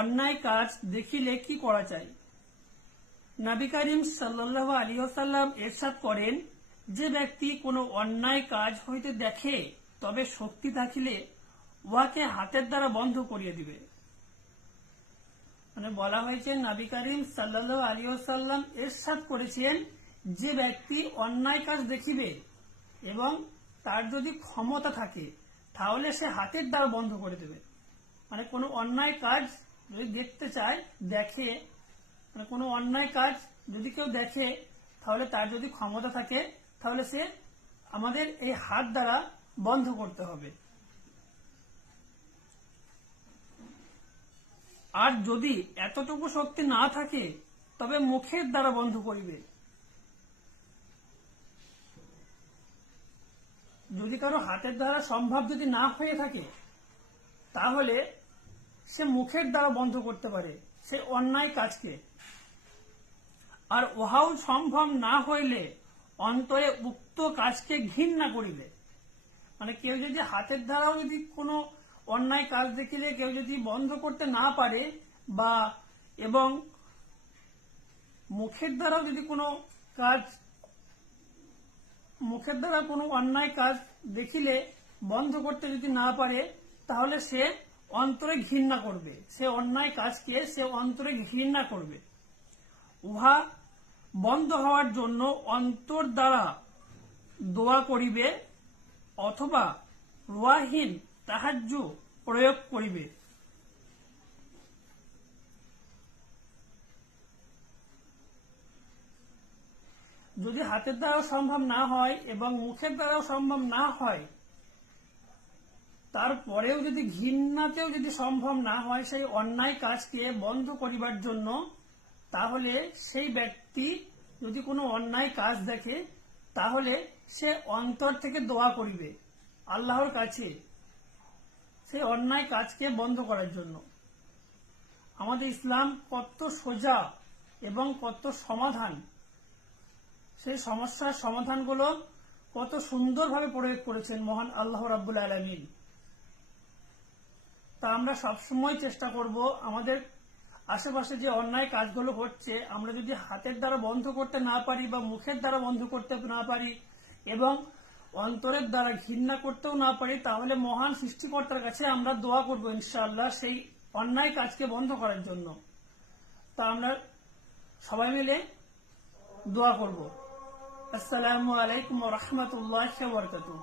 অন্যায় কাজ দেখিলে কি করা চাই? নবী করিম সাল্লাল্লাহু আলাইহি ওয়াসাল্লাম ইরশাদ করেন, যে ব্যক্তি কোনো অন্যায় কাজ হইতে দেখে তবে শক্তি থাকিলে উহাকে হাতের দ্বারা বন্ধ করিয়ে দিবে। মানে বলা হয়েছে নবী করিম সাল্লাল্লাহু আলাইহি ওয়াসাল্লাম ইরশাদ করেছেন, যে ব্যক্তি অন্যায় কাজ দেখিবে এবং তার যদি ক্ষমতা থাকে তাহলে সে হাতের দ্বারা বন্ধ করে দেবে। মানে কোনো অন্যায় কাজ যদি দেখতে চায়, দেখে, মানে কোনো অন্যায় কাজ যদি কেউ দেখে তাহলে তার যদি ক্ষমতা থাকে তাহলে সে আমাদের এই হাত দ্বারা বন্ধ করতে হবে। আর যদি এতটুকু শক্তি না থাকে তবে মুখের দ্বারা বন্ধ করিবে। যদি কারো হাতের দ্বারা সম্ভব যদি না হয়ে থাকে তাহলে সে মুখের দ্বারা বন্ধ করতে পারে সে অন্যায় কাজকে। আর উহাও সম্ভব না হইলে অন্তরে উক্ত কাজকে ঘৃণা করিবে। মানে কেউ যদি হাতের দ্বারাও যদি কোনো অন্যায় কাজ দেখিলে কেউ যদি বন্ধ করতে না পারে বা এবং মুখের দ্বারাও যদি কোনো কাজ, মুখের দ্বারা কোনো অন্যায় কাজ দেখিলে বন্ধ করতে যদি না পারে তাহলে সে অন্তরে ঘৃণা করবে, সে অন্যায় কাজকে সে অন্তরে ঘৃণা করবে। উহা বন্ধ হওয়ার জন্য অন্তর দ্বারা দোয়া করিবে অথবা রুয়াহীন তাহাজ্জুদ প্রয়োগ করিবে। যদি হাতের দ্বারাও সম্ভব না হয় এবং মুখের দ্বারাও সম্ভব না হয়, তারপরেও যদি ঘৃণাতেও যদি সম্ভব না হয় সেই অন্যায় কাজকে বন্ধ করিবার জন্য, তাহলে সেই ব্যক্তি যদি কোনো অন্যায় কাজ দেখে তাহলে সে অন্তর থেকে দোয়া করিবে আল্লাহর কাছে সেই অন্যায় কাজকে বন্ধ করার জন্য। আমাদের ইসলাম কত সোজা এবং কত সমাধান, সেই সমস্যার সমাধানগুলো কত সুন্দরভাবে প্রয়োগ করেছেন মহান আল্লাহ রাব্বুল আলামিন। তা আমরা সবসময় চেষ্টা করব আমাদের আশেপাশে যে অন্যায় কাজগুলো হচ্ছে আমরা যদি হাতের দ্বারা বন্ধ করতে না পারি বা মুখের দ্বারা বন্ধ করতে না পারি এবং অন্তরের দ্বারা ঘৃণা করতেও না পারি, তাহলে মহান সৃষ্টিকর্তার কাছে আমরা দোয়া করব ইনশাআল্লাহ সেই অন্যায় কাজকে বন্ধ করার জন্য। তা আমরা সবাই মিলে দোয়া করব। আসসালামু আলাইকুম ওয়া রাহমাতুল্লাহি ওয়া বারাকাতুহু।